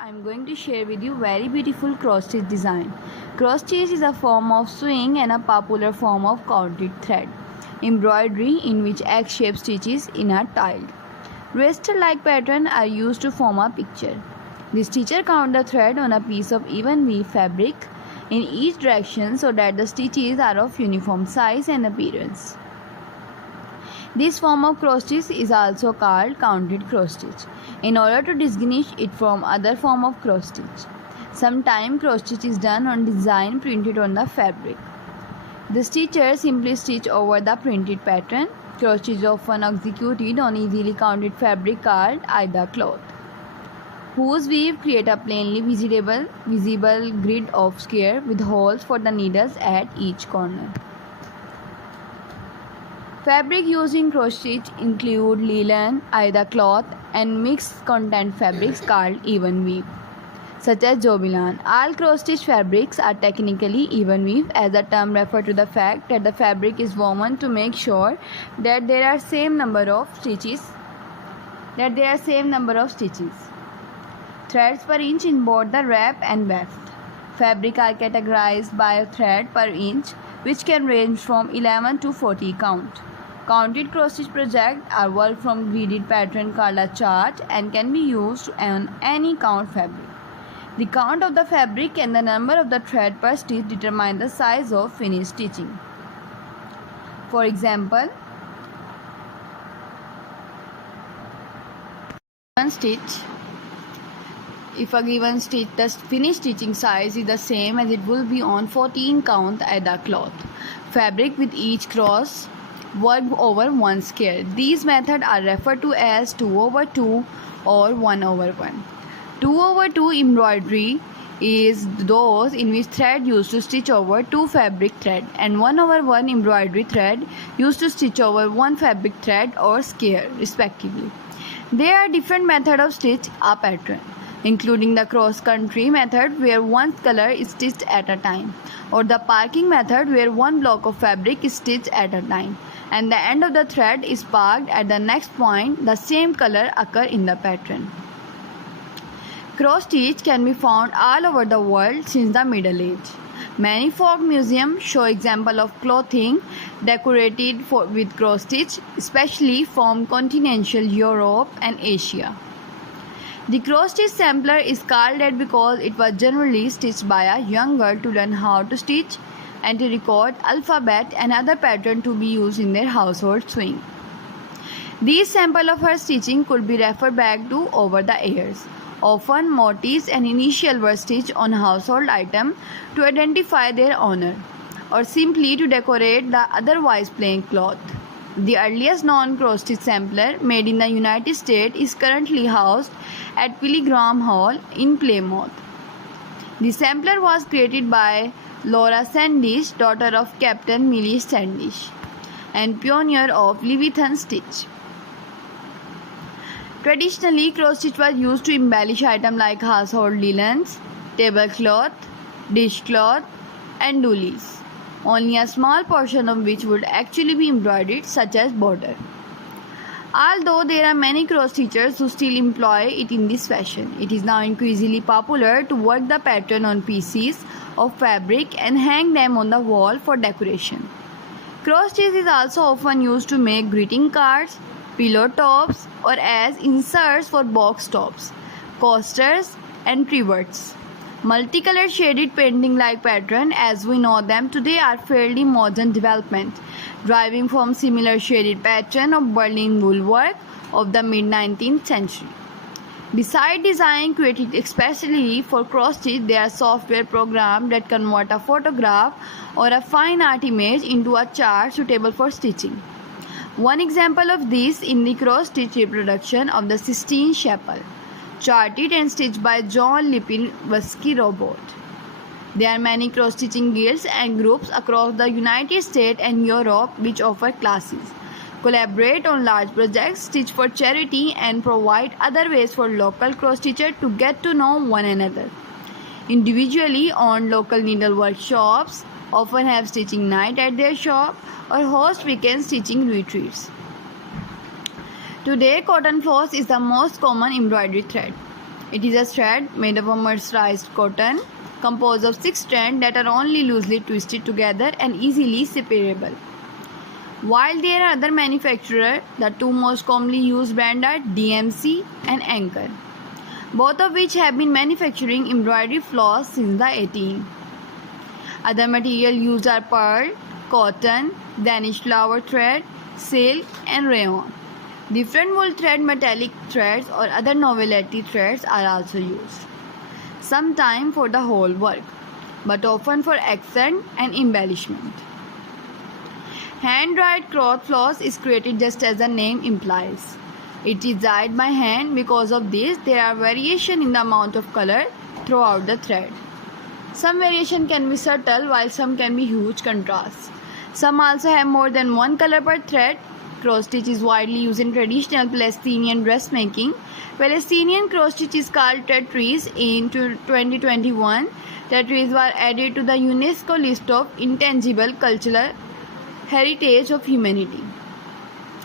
I'm going to share with you very beautiful cross stitch design. Cross stitch is a form of sewing and a popular form of counted thread embroidery in which egg-shaped stitches in are tiled. Raster-like patterns are used to form a picture. The stitcher count the thread on a piece of even weave fabric in each direction so that the stitches are of uniform size and appearance. This form of cross stitch is also called counted cross stitch in order to distinguish it from other form of cross stitch. Sometimes cross stitch is done on design printed on the fabric. The stitcher simply stitch over the printed pattern. Cross stitch is often executed on easily counted fabric called aida cloth, whose weave create a plainly visible grid of square with holes for the needles at each corner. Fabric used in cross stitch include linen, aida cloth, and mixed content fabrics called even weave, such as jobilan. All cross stitch fabrics are technically even weave, as the term refers to the fact that the fabric is woven to make sure that there are same number of stitches. Threads per inch in both the wrap and weft. Fabric are categorized by a thread per inch, which can range from 11 to 40 count. Counted cross stitch projects are worked from gridded pattern called a chart and can be used on any count fabric. The count of the fabric and the number of the thread per stitch determine the size of finished stitching. For example, if a given stitch, the finished stitching size is the same as it will be on 14 count aida cloth fabric with each cross worked over one square. These methods are referred to as 2/2 or 1/1. 2/2 embroidery is those in which thread used to stitch over two fabric thread, and 1/1 embroidery thread used to stitch over one fabric thread or square respectively. There are different methods of stitch a pattern, including the cross-country method where one color is stitched at a time, or the parking method where one block of fabric is stitched at a time, and the end of the thread is parked at the next point the same color occur in the pattern. Cross stitch can be found all over the world since the Middle Age. Many folk museums show examples of clothing decorated with cross stitch, especially from continental Europe and Asia. The cross stitch sampler is called that because it was generally stitched by a young girl to learn how to stitch and to record alphabet and other patterns to be used in their household sewing. These samples of her stitching could be referred back to over the years. Often motifs and initials were stitched on household items to identify their owner, or simply to decorate the otherwise plain cloth. The earliest known cross stitch sampler made in the United States is currently housed at Pilgrim Hall in Plymouth. The sampler was created by Laura Sandish, daughter of Captain Millie Sandish, and pioneer of Leviathan stitch. Traditionally, cross stitch was used to embellish items like household linens, tablecloth, dishcloth, and doilies, only a small portion of which would actually be embroidered, such as border. Although there are many cross stitchers who still employ it in this fashion, it is now increasingly popular to work the pattern on pieces of fabric and hang them on the wall for decoration. Cross stitch is also often used to make greeting cards, pillow tops, or as inserts for box tops, coasters, and trivets. Multicolored shaded painting-like patterns, as we know them today, are fairly modern development, deriving from similar shaded pattern of Berlin wool work of the mid-19th century. Besides design created especially for cross stitch, there are software programs that convert a photograph or a fine art image into a chart suitable for stitching. One example of this in the cross stitch reproduction of the Sistine Chapel, charted and stitched by John Lipinski Robot. There are many cross stitching guilds and groups across the United States and Europe which offer classes, collaborate on large projects, stitch for charity, and provide other ways for local cross stitchers to get to know one another. Individually owned local needlework shops often have stitching night at their shop or host weekend stitching retreats. Today, cotton floss is the most common embroidery thread. It is a thread made of a mercerized cotton composed of 6 strands that are only loosely twisted together and easily separable. While there are other manufacturers, the two most commonly used brands are DMC and Anchor, both of which have been manufacturing embroidery floss since the 18th. Other material used are pearl, cotton, Danish flower thread, silk, and rayon. Different wool thread, metallic threads, or other novelty threads are also used, sometimes for the whole work, but often for accent and embellishment. Hand-dyed cloth floss is created just as the name implies. It is dyed by hand. Because of this, there are variations in the amount of color throughout the thread. Some variation can be subtle, while some can be huge contrasts. Some also have more than one color per thread. Cross stitch is widely used in traditional Palestinian dressmaking. Palestinian cross stitch is called Tetris. In 2021, Tetris were added to the UNESCO list of intangible cultural heritage of humanity.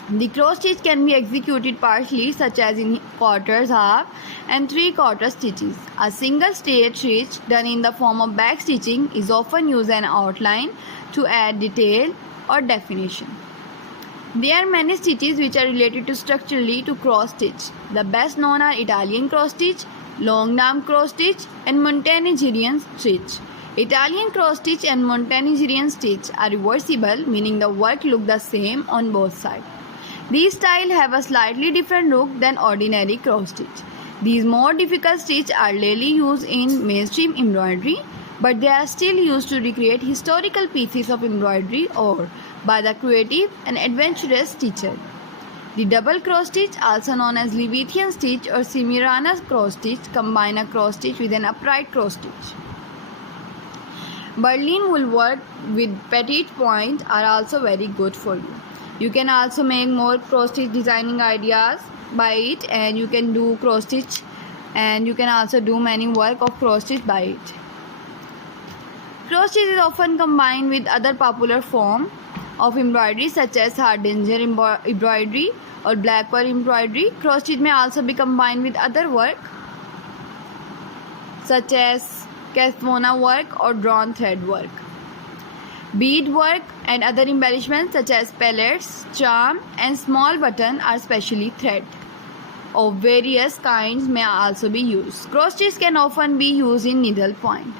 The cross stitch can be executed partially, such as in quarters, half, and 3/4 stitches. A single straight stitch done in the form of back stitching is often used as an outline to add detail or definition. There are many stitches which are related to structurally to cross stitch. The best known are Italian cross stitch, long arm cross stitch, and Montenegrin stitch. Italian cross stitch and Montenegrin stitch are reversible, meaning the work looks the same on both sides. These styles have a slightly different look than ordinary cross stitch. These more difficult stitches are rarely used in mainstream embroidery, but they are still used to recreate historical pieces of embroidery or by the creative and adventurous stitcher. The double cross stitch, also known as Levitian stitch or Semiramis cross stitch, combine a cross stitch with an upright cross stitch. Berlin wool work with petite point are also very good for you. You can also make more cross stitch designing ideas by it, and you can do cross stitch, and you can also do many work of cross stitch by it. Cross stitch is often combined with other popular form of embroidery such as hardanger embroidery or black pearl embroidery. Cross stitch may also be combined with other work such as Cathvona work or drawn thread work. Bead work and other embellishments such as pellets, charm, and small button are specially thread of various kinds may also be used. Cross stitch can often be used in needle point.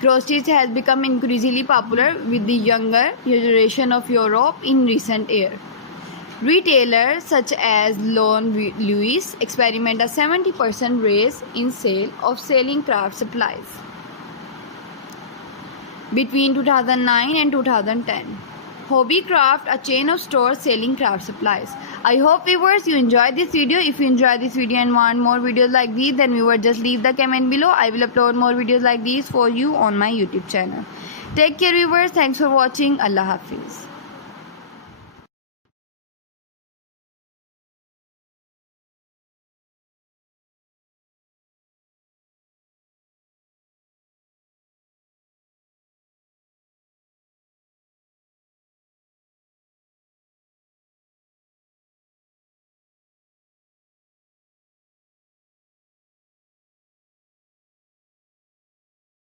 Cross stitch has become increasingly popular with the younger generation of Europe in recent years. Retailers such as Lone Louis experiment a 70% raise in sale of selling craft supplies between 2009 and 2010. Hobbycraft, a chain of stores selling craft supplies. I hope viewers you enjoyed this video. If you enjoyed this video and want more videos like these, then viewers just leave the comment below. I will upload more videos like these for you on my YouTube channel. Take care viewers. Thanks for watching. Allah Hafiz.